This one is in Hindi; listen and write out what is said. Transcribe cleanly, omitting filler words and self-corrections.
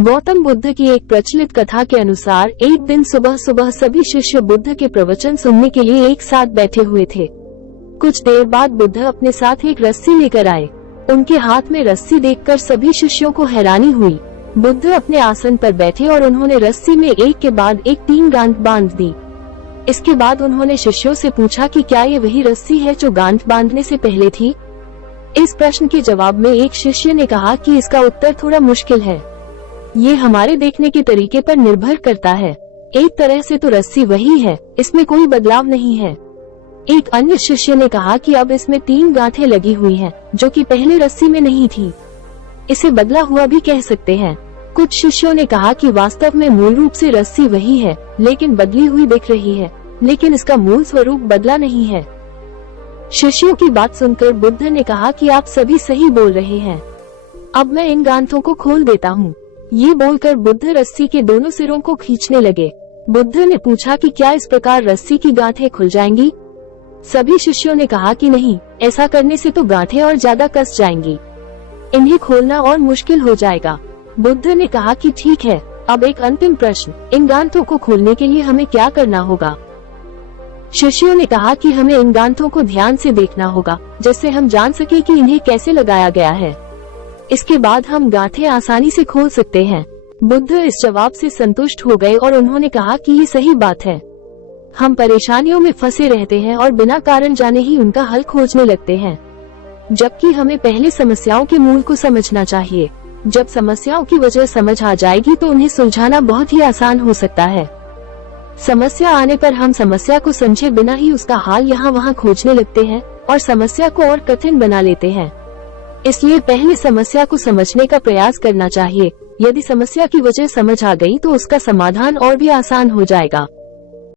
गौतम बुद्ध की एक प्रचलित कथा के अनुसार एक दिन सुबह सुबह सभी शिष्य बुद्ध के प्रवचन सुनने के लिए एक साथ बैठे हुए थे। कुछ देर बाद बुद्ध अपने साथ एक रस्सी लेकर आए। उनके हाथ में रस्सी देखकर सभी शिष्यों को हैरानी हुई। बुद्ध अपने आसन पर बैठे और उन्होंने रस्सी में एक के बाद एक 3 गांठ बांध दी। इसके बाद उन्होंने शिष्यों से पूछा कि क्या ये वही रस्सी है जो गांठ बांधने से पहले थी। इस प्रश्न के जवाब में एक शिष्य ने कहा कि इसका उत्तर थोड़ा मुश्किल है, ये हमारे देखने के तरीके पर निर्भर करता है। एक तरह से तो रस्सी वही है, इसमें कोई बदलाव नहीं है। एक अन्य शिष्य ने कहा कि अब इसमें 3 गांठें लगी हुई हैं, जो कि पहले रस्सी में नहीं थी। इसे बदला हुआ भी कह सकते हैं। कुछ शिष्यों ने कहा कि वास्तव में मूल रूप से रस्सी वही है, लेकिन बदली हुई दिख रही है, लेकिन इसका मूल स्वरूप बदला नहीं है। शिष्यों की बात सुनकर बुद्ध ने कहा कि आप सभी सही बोल रहे हैं, अब मैं इन गांठों को खोल देता हूँ। ये बोलकर बुद्ध रस्सी के दोनों सिरों को खींचने लगे। बुद्ध ने पूछा कि क्या इस प्रकार रस्सी की गांठें खुल जाएंगी। सभी शिष्यों ने कहा कि नहीं, ऐसा करने से तो गांठें और ज्यादा कस जाएंगी, इन्हें खोलना और मुश्किल हो जाएगा। बुद्ध ने कहा कि ठीक है, अब एक अंतिम प्रश्न, इन गांठों को खोलने के लिए हमें क्या करना होगा। शिष्यों ने कहा कि हमें इन गांठों को ध्यान से देखना होगा, जिससे हम जान सके कि इन्हें कैसे लगाया गया है। इसके बाद हम गांठें आसानी से खोल सकते हैं। बुद्ध इस जवाब से संतुष्ट हो गए और उन्होंने कहा कि ये सही बात है। हम परेशानियों में फंसे रहते हैं और बिना कारण जाने ही उनका हल खोजने लगते हैं, जबकि हमें पहले समस्याओं के मूल को समझना चाहिए। जब समस्याओं की वजह समझ आ जाएगी तो उन्हें सुलझाना बहुत ही आसान हो सकता है। समस्या आने पर हम समस्या को समझे बिना ही उसका हाल यहाँ वहाँ खोजने लगते हैं और समस्या को और कठिन बना लेते हैं। इसलिए पहले समस्या को समझने का प्रयास करना चाहिए। यदि समस्या की वजह समझ आ गई तो उसका समाधान और भी आसान हो जाएगा।